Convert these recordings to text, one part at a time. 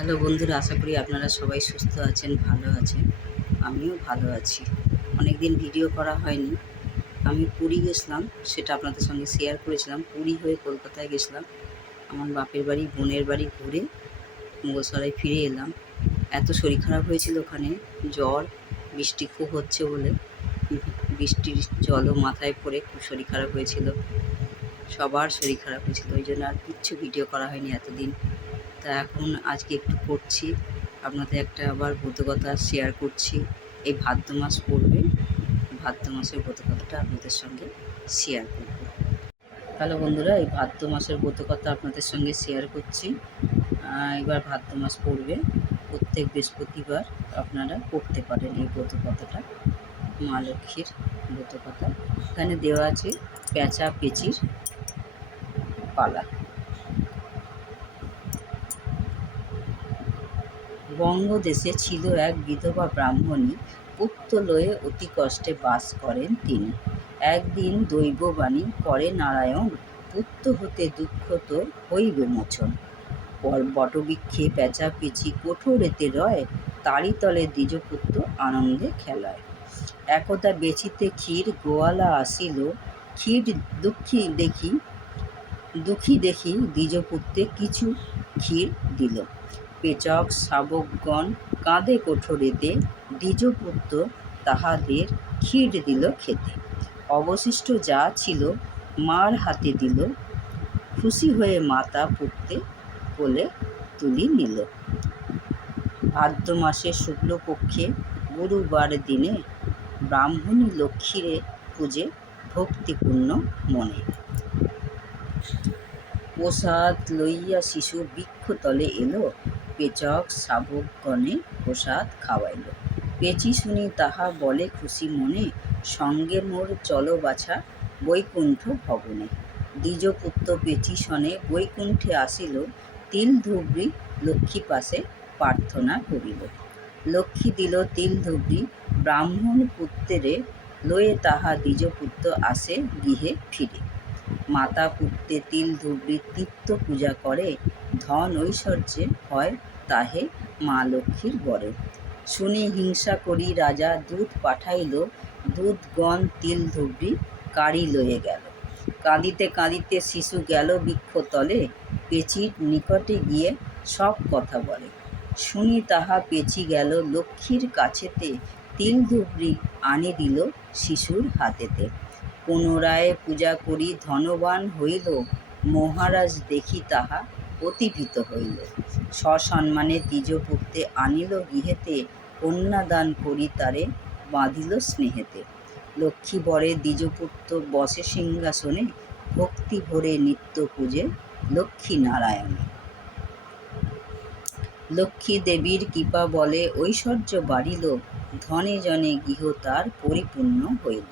Hello বন্ধুরা, আশা করি আপনারা সবাই সুস্থ আছেন, ভালো আছেন। আমিও ভালো আছি। অনেক দিন ভিডিও করা হয়নি। আমি পুরী গেছিলাম, সেটা আপনাদের সঙ্গে শেয়ার করেছিলাম। পুরী হয়ে কলকাতায় গেছিলাম। আমার বাপের বাড়ি, বোনের বাড়ি ঘুরে মুগলসরাই ফিরে এলাম। এত শরীর খারাপ হয়েছিল ওখানে, জ্বর, বৃষ্টি খুব হচ্ছে বলে। বৃষ্টির জলও মাথায় পড়ে, খুব শরীর খারাপ হয়েছিল। সবার শরীর খারাপ হয়েছিল, ওই জন্য আর কিচ্ছু ভিডিও করা হয়নি এতদিন। তা এখন আজকে একটু করছি। আপনাদের একটা আবার ব্রতকথা শেয়ার করছি। এই ভাদ্র মাস পড়বে। ভাদ্র মাসের ব্রতকথাটা আপনাদের সঙ্গে শেয়ার করব। হ্যালো বন্ধুরা, এই ভাদ্র মাসের ব্রতকথা আপনাদের সঙ্গে শেয়ার করছি। এবার ভাদ্র মাস পড়বে। প্রত্যেক বৃহস্পতিবার আপনারা পড়তে পারেন এই ব্রতকথাটা মা লক্ষ্মীর ব্রতকথা এখানে দেওয়া আছে পেঁচা পেঁচির পালা। বঙ্গদেশে ছিল এক বিধবা ব্রাহ্মণী পুত্র লয়ে অতি কষ্টে বাস করেন তিনি। একদিন দৈববাণী করে নারায়ণ, পুত্র হতে দুঃখ তোর হইবে মোচন। পর বটবৃক্ষে পেঁচা পিচি কঠোরেতে রয়, তারি তলে দ্বিজপুত্র আনন্দে খেলায়। একদা বেচিতে ক্ষীর গোয়ালা আসিল, ক্ষীর দুঃখী দেখি দুঃখী দেখি দ্বিজপুত্রে কিছু ক্ষীর দিল। পেচক শাবকগণ কাঁধে কোঠরেতে, দ্বিজপুত্র তাহাদের ক্ষীর দিল খেতে। অবশিষ্ট যা ছিল মার হাতে দিল, খুশি হয়ে মাতা পুত্রে কোলে তুলি নিল। ভাদ্র মাসে শুক্লপক্ষে গুরুবার দিনে ব্রাহ্মণী লক্ষ্মীরে পুজে ভক্তিপূর্ণ মনে। প্রসাদ লইয়া শিশু বৃক্ষতলে এলো পেচক শাবকগণে প্রসাদ খাওয়াইল। পেচি শুনি তাহা বলে খুশি মনে, সঙ্গে মোর চলো বাছা বৈকুণ্ঠ ভবনে। দ্বিজপুত্র পেচি শনে বৈকুণ্ঠে আসিল তিল ধুবড়ি লক্ষ্মী পাশে প্রার্থনা করিল। লক্ষ্মী দিল তিল ধুবড়ি ব্রাহ্মণ পুত্রেরে লয়ে তাহা দ্বিজপুত্র আসে গৃহে ফিরে। মাতা পুত্রে তিল ধুবড়ি তিক্ত পূজা করে, ধন ঐশ্বর্যে হয় তাহে মা লক্ষ্মীর বরে। শুনি হিংসা করি রাজা দুধ পাঠাইল দুধগণ তিল ধুবড়ি কাড়ি লয়ে গেল। কাঁদিতে কাঁদিতে শিশু গেল বৃক্ষতলে, পেচির নিকটে গিয়ে সব কথা বলে। শুনি তাহা পেচি গেল লক্ষ্মীর কাছেতে তিল ধুবড়ি আনি দিল শিশুর হাতেতে। পুনরায় পূজা করি ধনবান হইল, মহারাজ দেখি তাহা অতিভীত হইল। সসম্মানে দ্বিজপুত্রে আনিল গৃহেতে, কন্যাদান করি তারে বাঁধিল স্নেহেতে। লক্ষ্মী বরে দ্বিজপুত্র বসে সিংহাসনে, ভক্তি ভরে নিত্য পূজে লক্ষ্মী নারায়ণে লক্ষ্মী দেবীর কৃপা বলে ঐশ্বর্য বাড়িল ধনে জনে গৃহ তার পরিপূর্ণ হইল।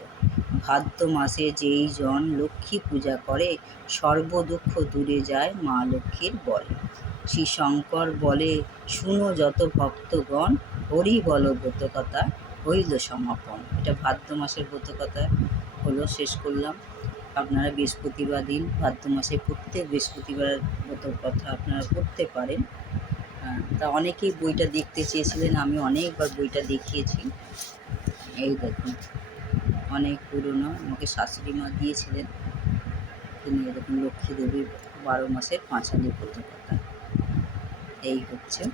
ভাদ্র মাসে যেই জন লক্ষ্মী পূজা করে, সর্বদুঃখ দূরে যায় মা লক্ষ্মীর বলে। শ্রী শঙ্কর বলে, শুনো যত ভক্তগণ, হরি বল ব্রতকথা হইল সমাপন। এটা ভাদ্র মাসের ব্রতকথা হলো, শেষ করলাম। আপনারা বৃহস্পতিবার দিন ভাদ্র মাসে প্রত্যেক বৃহস্পতিবার ব্রতকথা আপনারা পড়তে পারেন। তা অনেকেই বইটা দেখতে চেয়েছিলেন, আমি অনেকবার বইটা দেখিয়েছি। এই দেখুন, অনেক পুরনো, আমাকে শাশুড়ি মা দিয়েছিলেন। তিনি এরকম লক্ষ্মী দেবীর বারো মাসের পাঁচালি ব্রতকথা এই হচ্ছে।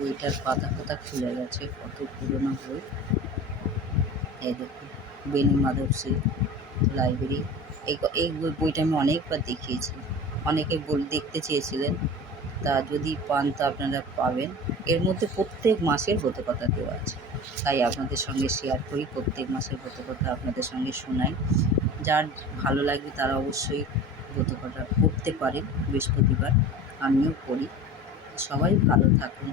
বইটার পাতা পাতা খুলে গেছে, কত পুরনো বই। এই দেখুন বেনি মাধব লাইব্রেরি। এই এই বই- বইটা আমি অনেকবার দেখিয়েছি। অনেকে বল, দেখতে চেয়েছিলেন। তা যদি পান তা আপনারা পাবেন। এর মধ্যে প্রত্যেক মাসের হতে কথা দেওয়া আছে। তাই আপনাদের সঙ্গে শেয়ার করি, প্রত্যেক মাসের ব্রতকথা আপনাদের সঙ্গে শোনাই। যার ভালো লাগবে তারা অবশ্যই ব্রতকথা করতে পারেন বৃহস্পতিবার। আমিও করি। সবাই ভালো থাকুন